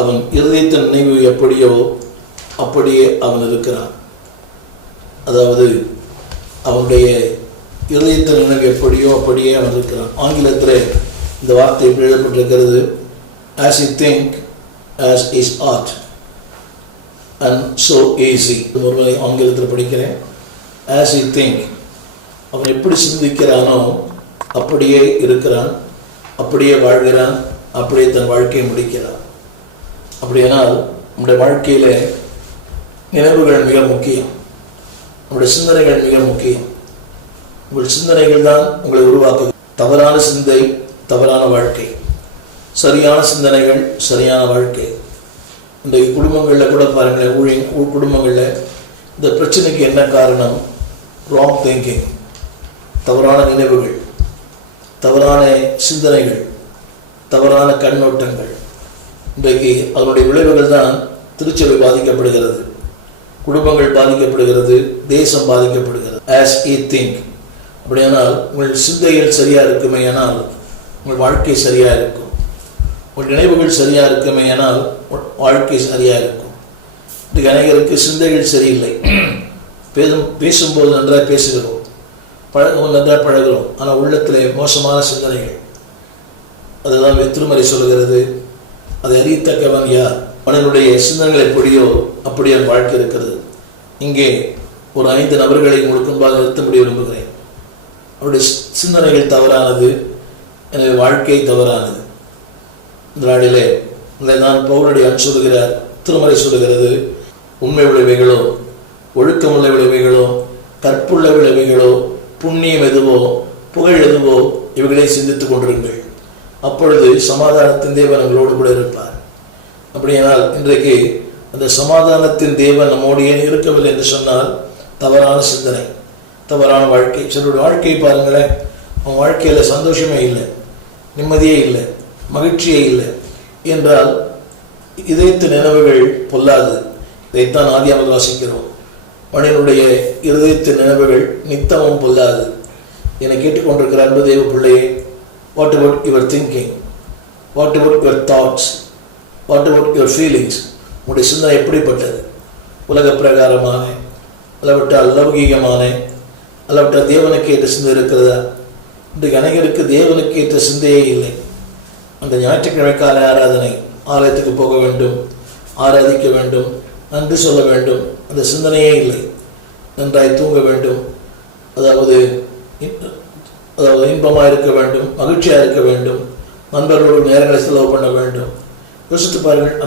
அவன் இருதயத்தின் நினைவு எப்படியோ அப்படியே அவன் இருக்கிறான். அதாவது அவனுடைய இருதயத்தின் நினைவு எப்படியோ அப்படியே அவன் இருக்கிறான். ஆங்கிலத்தில் இந்த வார்த்தை எப்படி எழுதப்பட்டிருக்கிறது? as he think as his art and so easy. ஒருவரை ஆங்கிலத்தில் படிக்கிறேன். as he think, அவன் எப்படி சிந்திக்கிறானோ அப்படியே இருக்கிறான், அப்படியே வாழ்கிறான், அப்படியே தன் வாழ்க்கையை முடிக்கிறான். அப்படியானால் நம்முடைய வாழ்க்கையில நினைவுகள் மிக முக்கியம், நம்முடைய சிந்தனைகள் மிக முக்கியம். உங்கள் சிந்தனைகள் தான் உங்களை உருவாக்குது. தவறான சிந்தை தவறான வாழ்க்கை, சரியான சிந்தனைகள் சரியான வாழ்க்கை. இன்றைக்கு குடும்பங்களில் கூட பாருங்களேன், குடும்பங்களில் இந்த பிரச்சனைக்கு என்ன காரணம்? ராங் திங்கிங், தவறான நினைவுகள், தவறான சிந்தனைகள், தவறான கண்ணோட்டங்கள். இன்றைக்கு அதனுடைய விளைவுகள் தான் திருச்சபை பாதிக்கப்படுகிறது, குடும்பங்கள் பாதிக்கப்படுகிறது, தேசம் பாதிக்கப்படுகிறது. as he think. அப்படியானால் உங்கள் சிந்தைகள் சரியா இருக்குமே ஆனால் உங்கள் வாழ்க்கை சரியா இருக்கும், உங்கள் நினைவுகள் சரியா இருக்குமே ஆனால் வாழ்க்கை சரியா இருக்கும். இன்றைக்கு அனைவருக்கு சிந்தைகள் சரியில்லை. பேசும்போது நன்றாக பேசுகிறோம், நன்றாக பழகிறோம், ஆனால் உள்ளத்திலே மோசமான சிந்தனைகள். அதுதான் திருமறை சொல்கிறது, அதை அறியத்தக்கவன் யார்? அவனுடைய சிந்தனைகள் எப்படியோ அப்படி அவன் வாழ்க்கை இருக்கிறது. இங்கே ஒரு 5 நபர்களை உங்களுக்கு முன்பாக நிறுத்தப்படி விரும்புகிறேன். அவருடைய சிந்தனைகள் தவறானது, எனவே வாழ்க்கை தவறானது. இந்த நாளிலே தான் பவுலுடைய சொல்லுகிறார், திருமறை சொல்லுகிறது, உண்மை விளைவுகளோ, ஒழுக்கமுள்ள விளைவுகளோ, கற்புள்ள விளைவுகளோ, புண்ணியம் எதுவோ, புகழ் எதுவோ, இவைகளை சிந்தித்துக் கொண்டிருங்கள், அப்பொழுது சமாதானத்தின் தேவன் நம்மளோடு கூட இருப்பார். அப்படியானால் இன்றைக்கு அந்த சமாதானத்தின் தேவன் நம்மோடு ஏன் இருக்கவில்லை என்று சொன்னால் தவறான சிந்தனை, தவறான வாழ்க்கை. சிலருடைய வாழ்க்கையை பாருங்களேன், அவன் வாழ்க்கையில் சந்தோஷமே இல்லை, நிம்மதியே இல்லை, மகிழ்ச்சியே இல்லை என்றால் இதயத்து நினைவுகள் பொல்லாது. இதைத்தான் ஆதியாகமத்தில் வாசிக்கிறோம், மனிதனுடைய இருதயத்து நினைவுகள் நித்தமும் பொல்லாது. என்னை கேட்டுக்கொண்டிருக்கிற அன்பு தேவ பிள்ளையே, what about your thinking, what about your thoughts, what about your feelings? உங்களுடைய சிந்தனை எப்படிப்பட்டது? உலக பிரகாரமான, அல்லவிட்டால் லௌகீகமான, அல்லவிட்டால் தேவனுக்கு ஏற்ற சிந்தை இருக்கிறதா? இன்றைக்கு அனைவருக்கு தேவனுக்கு ஏற்ற சிந்தையே இல்லை. அந்த ஞாயிற்றுக்கிழமை கால ஆராதனை, ஆலயத்துக்கு போக வேண்டும், ஆராதிக்க வேண்டும், நன்றி சொல்ல வேண்டும், அந்த சிந்தனையே இல்லை. நன்றாய் தூங்க வேண்டும், அதாவது இன்பமாக இருக்க வேண்டும், மகிழ்ச்சியாக இருக்க வேண்டும், நண்பர்களோடு நேரங்களை செலவு பண்ண வேண்டும். யோசித்து பாருங்கள்.